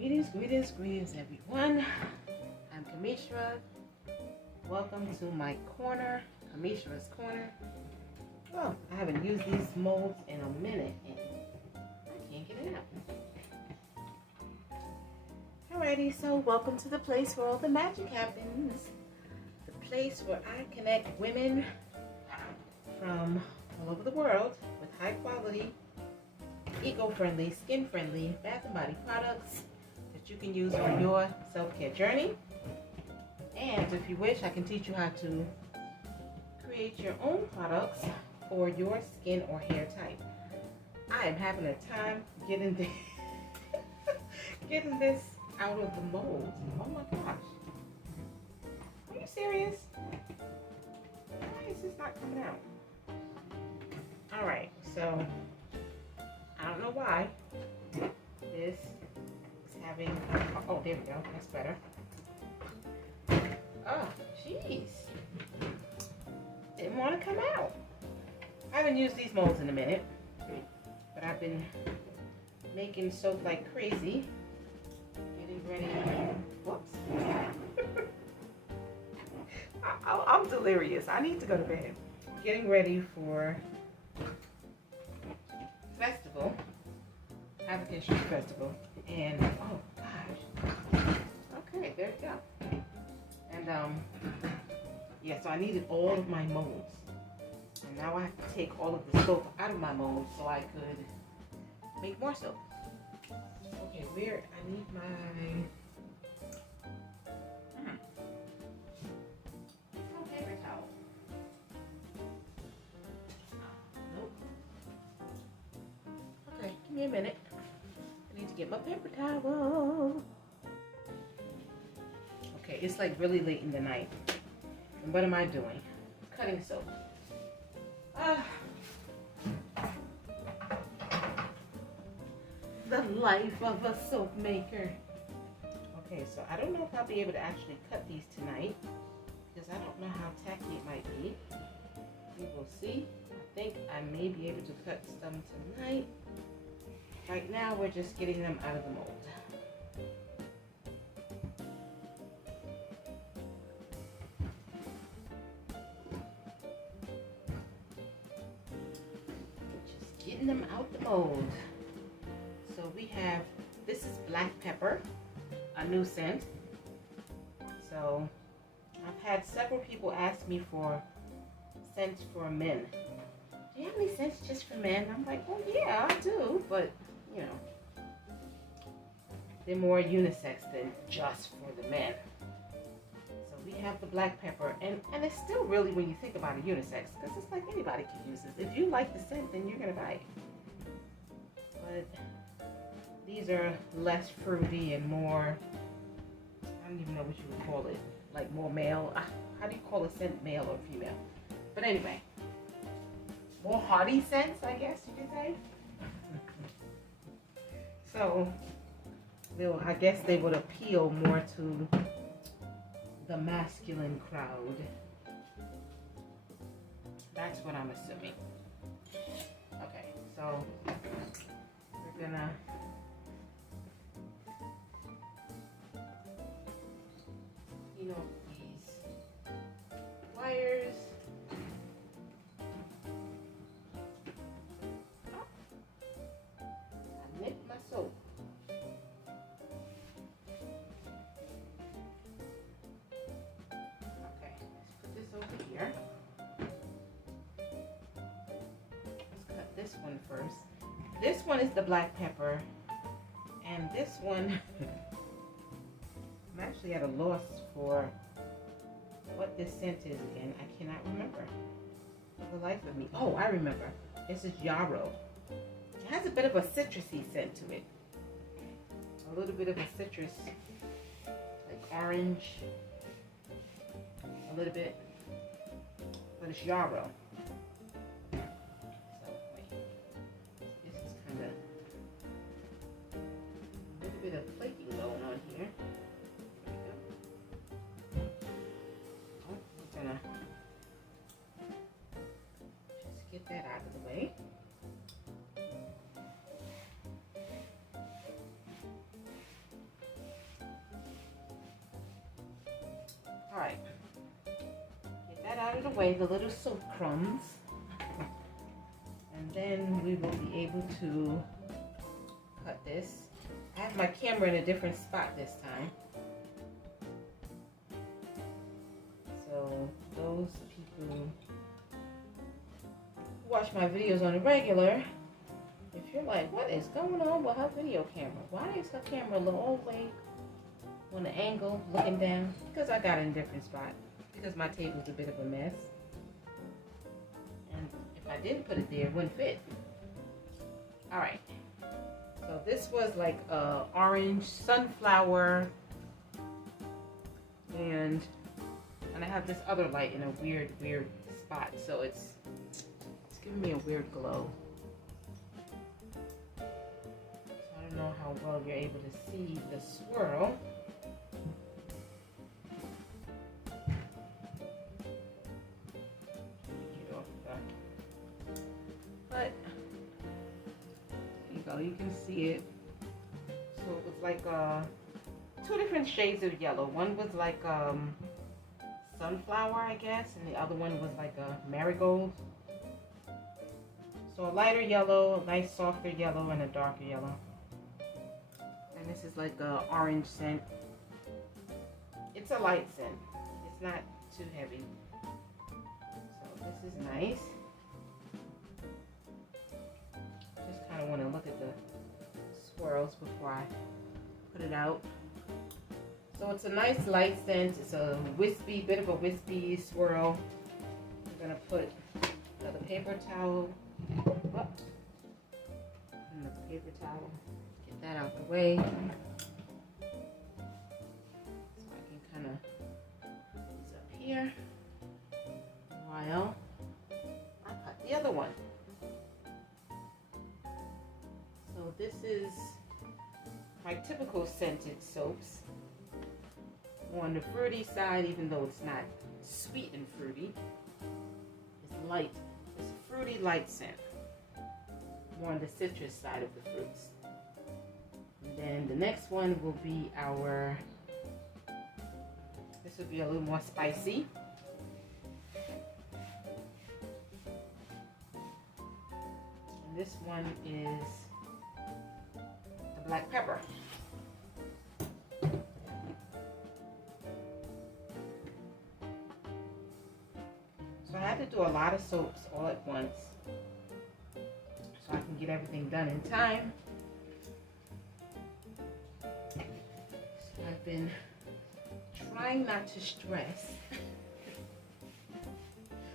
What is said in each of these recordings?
Greetings, everyone. I'm Kamishara. Welcome to my corner, Kamishara's corner. Well, I haven't used these molds in a minute, and I can't get it out. Alrighty, so welcome to the place where all the magic happens. The place where I connect women from all over the world with high quality, eco-friendly, skin-friendly bath and body products that you can use on your self-care journey. And if you wish, I can teach you how to create your own products for your skin or hair type. I am having a time getting this, getting this out of the mold. Oh my gosh. Are you serious? Why is this not coming out? Alright, so I don't know why this is having, oh, there we go, that's better. Oh, jeez. Didn't want to come out. I haven't used these molds in a minute, but I've been making soap like crazy. Getting ready. Whoops. I'm delirious. I need to go to bed. Getting ready for festival, African Street Festival, and oh gosh. Okay, there we go. And yeah, so I needed all of my molds. And now I have to take all of the soap out of my molds so I could make more soap. Okay, where I need my paper towel. Nope. Okay, give me a minute. I need to get my paper towel. Okay, it's like really late in the night. And what am I doing? Cutting soap. The life of a soap maker. Okay, so I don't know if I'll be able to actually cut these tonight because I don't know how tacky it might be. We will see. I think I may be able to cut some tonight. Right now, we're just getting them out of the mold. Just getting them out the mold. So we have, this is black pepper, a new scent. So I've had several people ask me for scents for men. Do you have any scents just for men? I'm like, well, yeah, I do, but you know, they're more unisex than just for the men. So we have the black pepper, and it's still really, when you think about it, unisex, because it's like anybody can use this. If you like the scent, then you're gonna buy it. But these are less fruity and more, I don't even know what you would call it, like more male. How do you call a scent, male or female? But anyway, more hearty scents, I guess you could say. So, I guess they would appeal more to the masculine crowd. That's what I'm assuming. Okay, so we're gonna clean off these wires. I nipped my soap. Okay, let's put this over here. Let's cut this one first. This one is the black pepper, and this one I'm actually at a loss for what this scent is again. I cannot remember for the life of me. Oh, I remember. This is yarrow. It has a bit of a citrusy scent to it. A little bit of a citrus, like orange, a little bit, but it's yarrow. So wait, this is kind of a little bit of flaking going on here. Just get that out of the way. it away, the little soap crumbs. And then we will be able to cut this. I have my camera in a different spot this time. So those people who watch my videos on the regular, if you're like, what is going on with her video camera? Why is her camera all the way on the angle looking down? Because I got it in a different spot. Because my table's a bit of a mess. And if I didn't put it there, it wouldn't fit. Alright. So this was like orange sunflower. And I have this other light in a weird spot. So it's giving me a weird glow. So I don't know how well you're able to see the swirl. But there you go, you can see it. So it was like two different shades of yellow. One was like sunflower, I guess, and the other one was like a marigold. So a lighter yellow, a nice softer yellow, and a darker yellow. And this is like a orange scent. It's a light scent. It's not too heavy. So this is nice. I want to look at the swirls before I put it out. So it's a nice light scent. It's a wispy, bit of a wispy swirl. I'm going to put another paper towel. Another paper towel. Get that out the way. So I can kind of put these up here while I cut the other one. So this is my typical scented soaps. On the fruity side, even though it's not sweet and fruity, it's light. It's a fruity light scent. More on the citrus side of the fruits. And then the next one will be this will be a little more spicy. And this one is black pepper. So I had to do a lot of soaps all at once so I can get everything done in time. So I've been trying not to stress,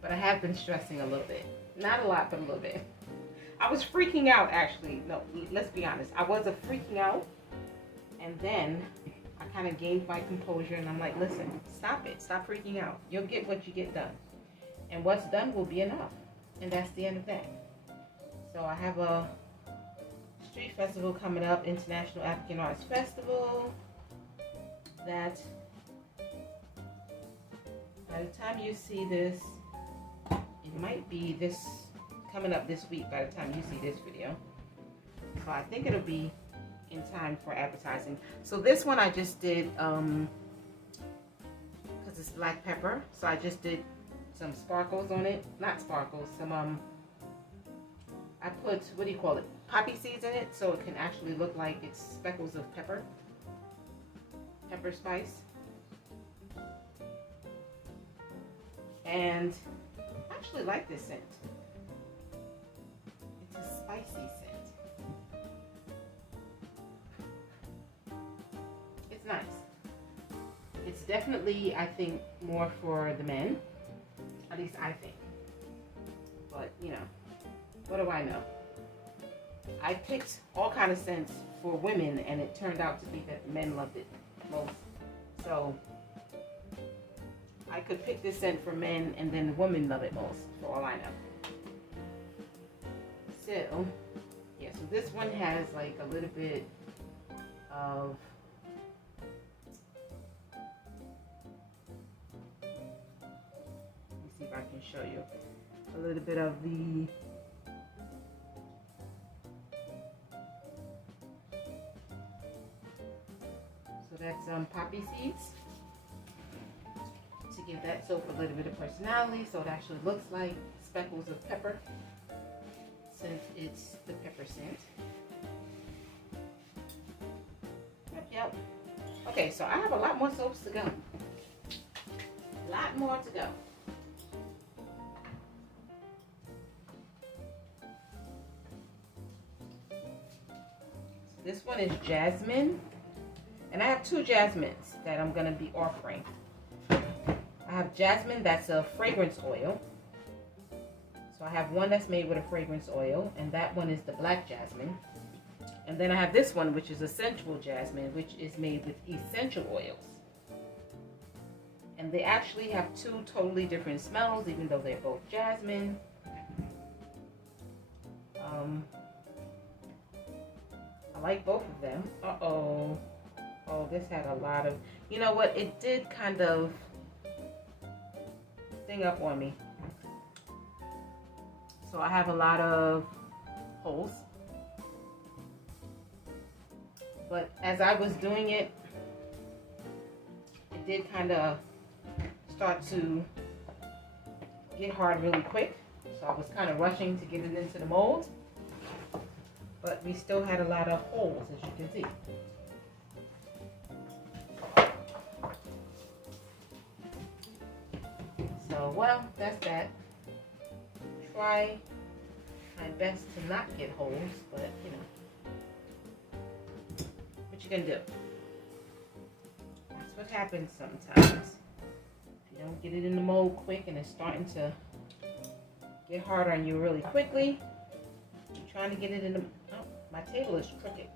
but I have been stressing a little bit. Not a lot, but a little bit. I was freaking out, actually. No, let's be honest. I was freaking out, and then I kind of gained my composure, and I'm like, listen, stop it. Stop freaking out. You'll get what you get done. And what's done will be enough. And that's the end of that. So I have a street festival coming up, International African Arts Festival, that by the time you see this, it might be this coming up this week by the time you see this video. So I think it'll be in time for advertising. So this one I just did because it's black pepper. So I just did some sparkles on it. Not sparkles, some I put, what do you call it? Poppy seeds in it, so it can actually look like it's speckles of pepper. Pepper spice. And I actually like this scent. It's a spicy scent. It's nice. It's definitely, I think, more for the men. At least I think. But, you know, what do I know? I picked all kind of scents for women, and it turned out to be that men loved it most. So I could pick this scent for men, and then women love it most, for all I know. So, yeah, so this one has like a little bit of see if I can show you a little bit of the so that's poppy seeds to give that soap a little bit of personality, so it actually looks like speckles of pepper, since it's the pepper scent. Yep. Okay, so I have a lot more soaps to go. A lot more to go. So this one is jasmine, and I have two jasmines that I'm going to be offering. I have jasmine that's a fragrance oil. So I have one that's made with a fragrance oil, and that one is the black jasmine. And then I have this one, which is essential jasmine, which is made with essential oils. And they actually have two totally different smells, even though they're both jasmine. I like both of them. Uh-oh. Oh, this had a lot of... You know what? It did kind of sting up on me. So I have a lot of holes. But as I was doing it, it did kind of start to get hard really quick. So I was kind of rushing to get it into the mold. But we still had a lot of holes, as you can see. So, well, that's that. Try my best to not get holes, but you know. What you gonna do? That's what happens sometimes. If you don't get it in the mold quick and it's starting to get hard on you really quickly, you're trying to get it in the... Oh, my table is crooked.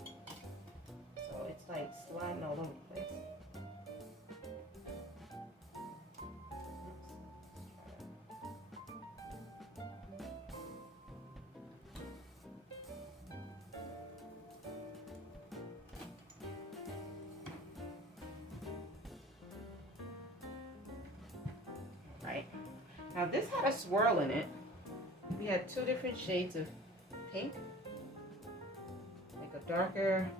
So it's like sliding all over the place. Now this had a swirl in it. We had two different shades of pink. Like a darker,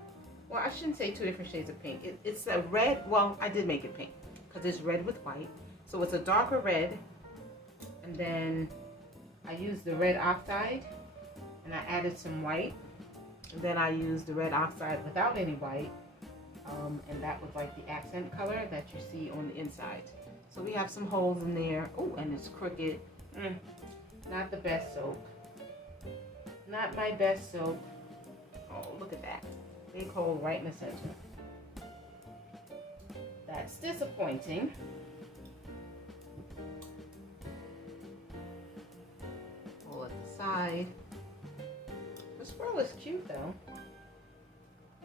well, I shouldn't say two different shades of pink. It's a red, well, I did make it pink because it's red with white. So it's a darker red. And then I used the red oxide and I added some white. And then I used the red oxide without any white. And that was like the accent color that you see on the inside. So we have some holes in there. Oh, and it's crooked. Not the best soap. Not my best soap. Oh, look at that. Big hole right in the center. That's disappointing. Pull it aside. The swirl is cute though.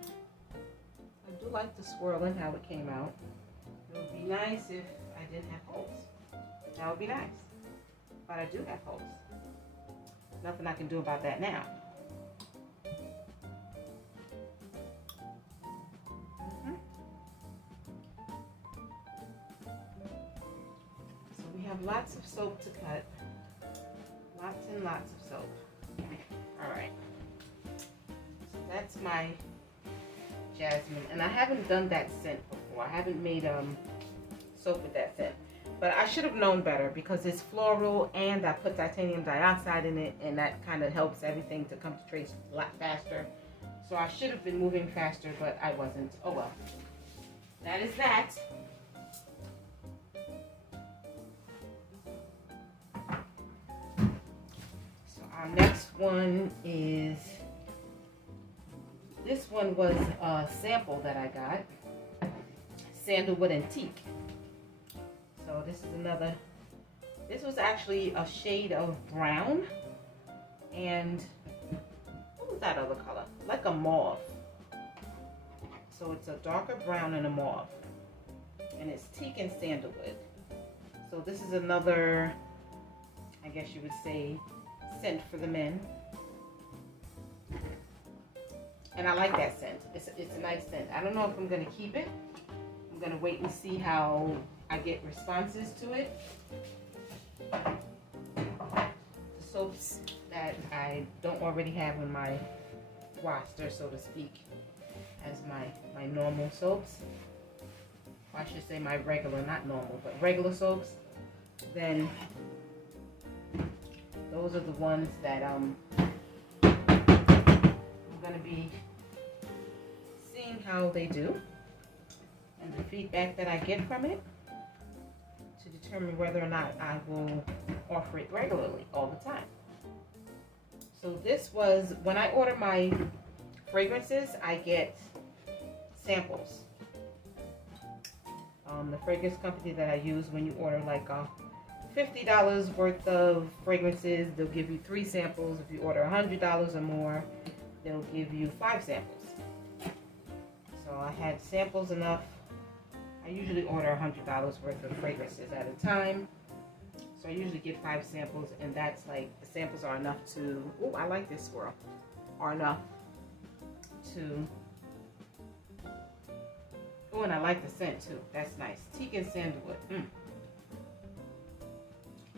I do like the swirl and how it came out. It would be nice if I didn't have holes. That would be nice. But I do have holes. Nothing I can do about that now. So we have lots of soap to cut. Lots and lots of soap. Alright. So that's my jasmine. And I haven't done that scent before. I haven't made soap with that scent. But I should have known better because it's floral and I put titanium dioxide in it, and that kind of helps everything to come to trace a lot faster. So I should have been moving faster, but I wasn't. Oh well. That is that. So our next one is, this one was a sample that I got. Sandalwood and teak. So this is another, this was actually a shade of brown, and what was that other color? Like a mauve. So it's a darker brown and a mauve, and it's teak and sandalwood. So this is another, I guess you would say, scent for the men. And I like that scent. It's a nice scent. I don't know if I'm going to keep it. I'm going to wait and see how I get responses to it. The soaps that I don't already have in my roster, so to speak, as my normal soaps. or I should say my regular, not normal, but regular soaps, then those are the ones that I'm gonna be seeing how they do and the feedback that I get from it to determine whether or not I will offer it regularly all the time. So this was, when I order my fragrances, I get samples. The fragrance company that I use, when you order like $50 worth of fragrances, they'll give you 3 samples. If you order $100 or more, they'll give you 5 samples. So I had samples enough. I usually order $100 worth of fragrances at a time. So I usually get 5 samples, and that's like, the samples are enough to, oh, I like this swirl, are enough to, oh, and I like the scent too. That's nice. Teak and sandalwood.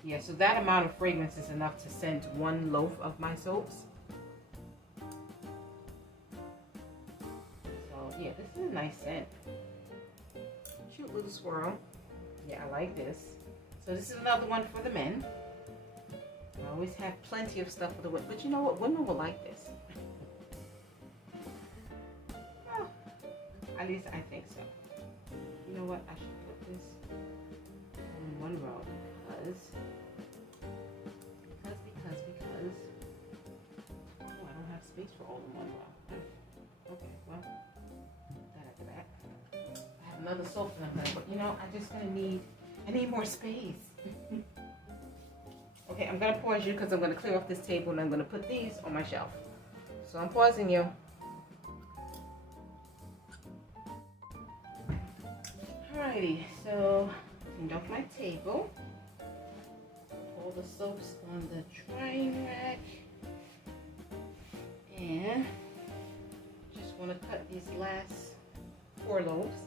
Yeah, so that amount of fragrance is enough to scent 1 loaf of my soaps. So yeah, this is a nice scent. Cute little swirl. Yeah, I like this. So this is another one for the men. I always have plenty of stuff for the women, but you know what? Women will like this. Well, at least I think so. You know what? I should put this on one row because oh, I don't have space for all in one row. Okay, well, put that at the back. I have another soap in there, but you know, I need more space. Okay, I'm gonna pause you because I'm gonna clear off this table and I'm gonna put these on my shelf. So I'm pausing you. Alrighty, so cleaned off my table. All the soaps on the drying rack. And just want to cut these last 4 loaves.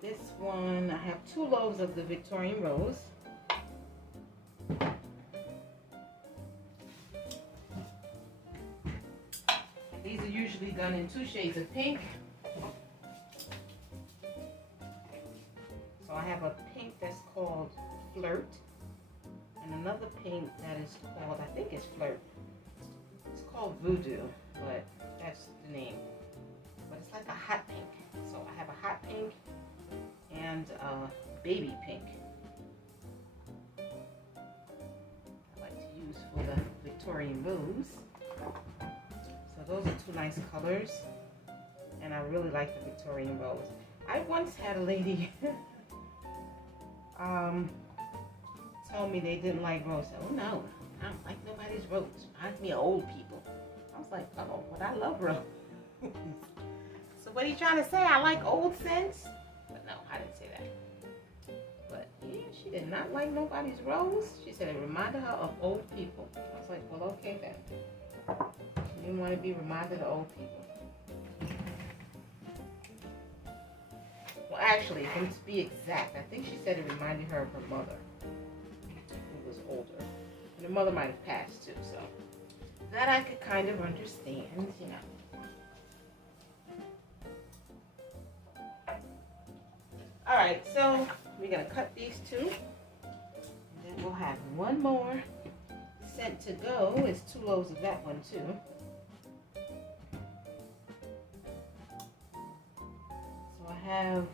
This one, I have 2 loaves of the Victorian Rose. These are usually done in 2 shades of pink. So I have a pink that's called Flirt, and another pink that is called, I think it's Flirt. It's called Voodoo, but that's the name. But it's like a hot pink. So I have a hot pink and a baby pink. I like to use for the Victorian Rose. So those are 2 nice colors, and I really like the Victorian Rose. I once had a lady tell me they didn't like rose. Oh no, I don't like nobody's rose. Reminds me of old people. I was like, oh, but I love rose. So what are you trying to say? I like old scents? But no, I didn't say that. But yeah, she did not like nobody's rose. She said it reminded her of old people. I was like, well, okay then. She didn't want to be reminded of old people. Well, actually, to be exact, I think she said it reminded her of her mother, who was older. And her mother might have passed too, so that I could kind of understand, you know. Alright, so we're going to cut these 2. And then we'll have 1 more scent to go. It's 2 loaves of that one too. So I have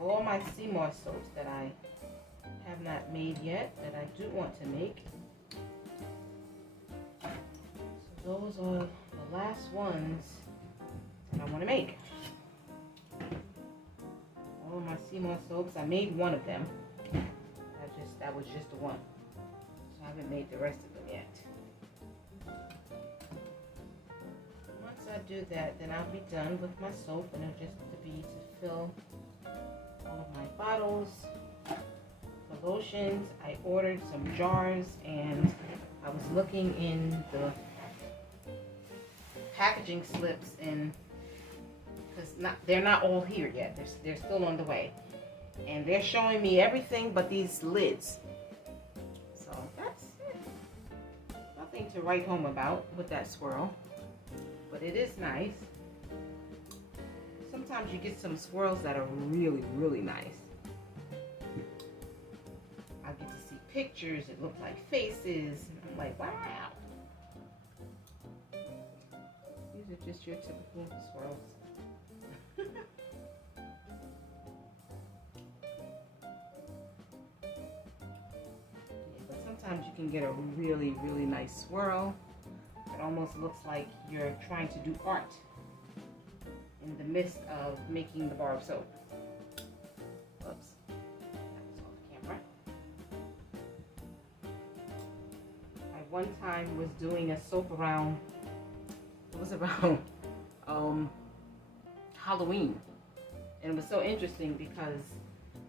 all my sea moss soaps that I have not made yet, that I do want to make. So those are the last ones that I want to make. All of my sea moss soaps, I made 1 of them. That was just the one. So I haven't made the rest of them yet. Once I do that, then I'll be done with my soap, and it'll just be to fill all of my bottles. For lotions, I ordered some jars, and I was looking in the packaging slips, and because they're not all here yet. They're still on the way, and they're showing me everything but these lids. So that's it. Nothing to write home about with that swirl, but it is nice. sometimes you get some swirls that are really, really nice. I get to see pictures, it looks like faces, and I'm like, wow. These are just your typical swirls. Sometimes you can get a really, really nice swirl. It almost looks like you're trying to do art in the midst of making the bar of soap. Whoops, that was off camera. I one time was doing a soap around, it was around Halloween. And it was so interesting because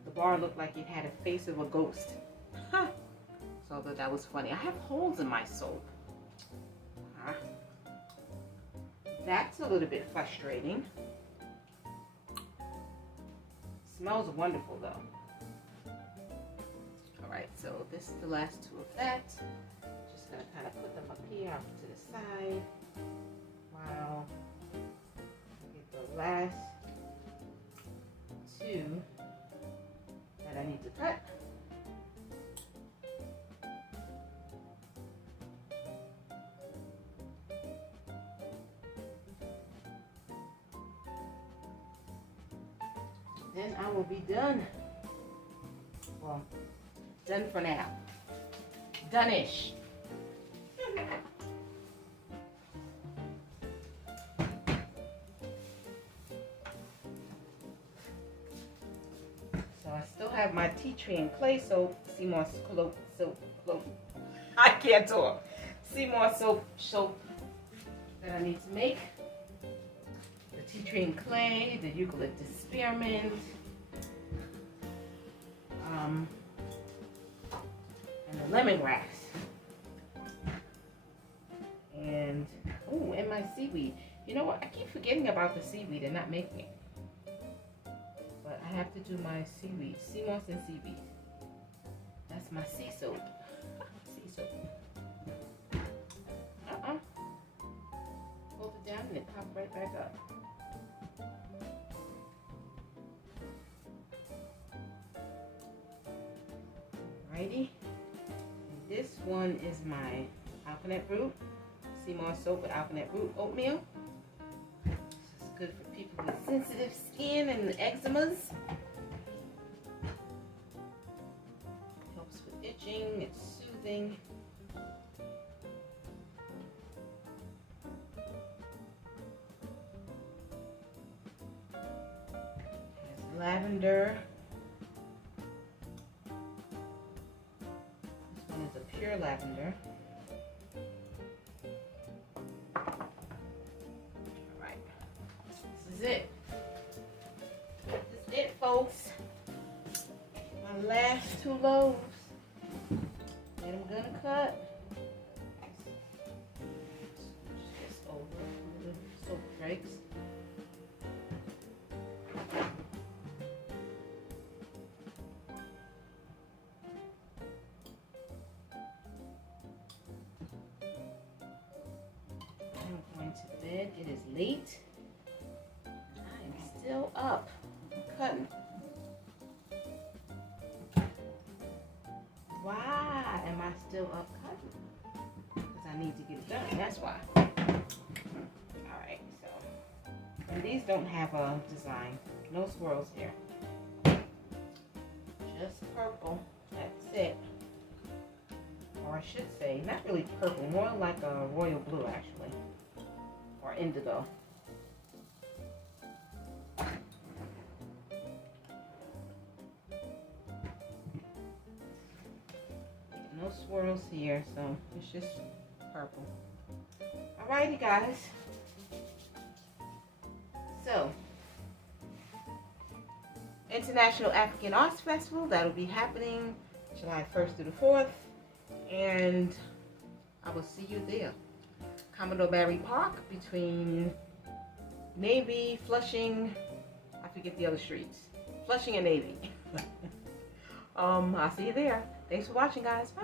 the bar looked like it had a face of a ghost. So that was funny. I have holes in my soap. That's a little bit frustrating. Smells wonderful though. Alright, so this is the last two of that. Just gonna kind of put them up here off to the side while I get the last two that I need to cut. Then I will be done. Well, done for now. Done-ish. So I still have my tea tree and clay soap, sea moss soap. I can't talk. Sea moss soap that I need to make. Tea tree and clay, the eucalyptus spearmint, and the lemongrass, and oh, and my seaweed. You know what? I keep forgetting about the seaweed and not making it, but I have to do my seaweed, sea moss and seaweed. That's my sea soap. Sea soap. Hold it down and it pops right back up. Alrighty, this one is my alkanet root, sea moss soap with alkanet root oatmeal. This is good for people with sensitive skin and eczemas. Helps with itching, it's soothing. It has lavender. Pure lavender. Alright, this is it. This is it, folks. My last two loaves that I'm gonna cut. Just over the soap flakes. It is late. I am still up cutting. Why am I still up cutting? Because I need to get it done. That's why. Alright, so. And these don't have a design. No swirls here. Just purple. That's it. Or I should say, not really purple. More like a royal blue, actually. Or indigo. No swirls here, so it's just purple. Alrighty, guys. So, International African Arts Festival, that'll be happening July 1st through the 4th, and I will see you there. Commodore Barry Park between Navy, Flushing, I forget the other streets. Flushing and Navy. I'll see you there. Thanks for watching, guys. Bye.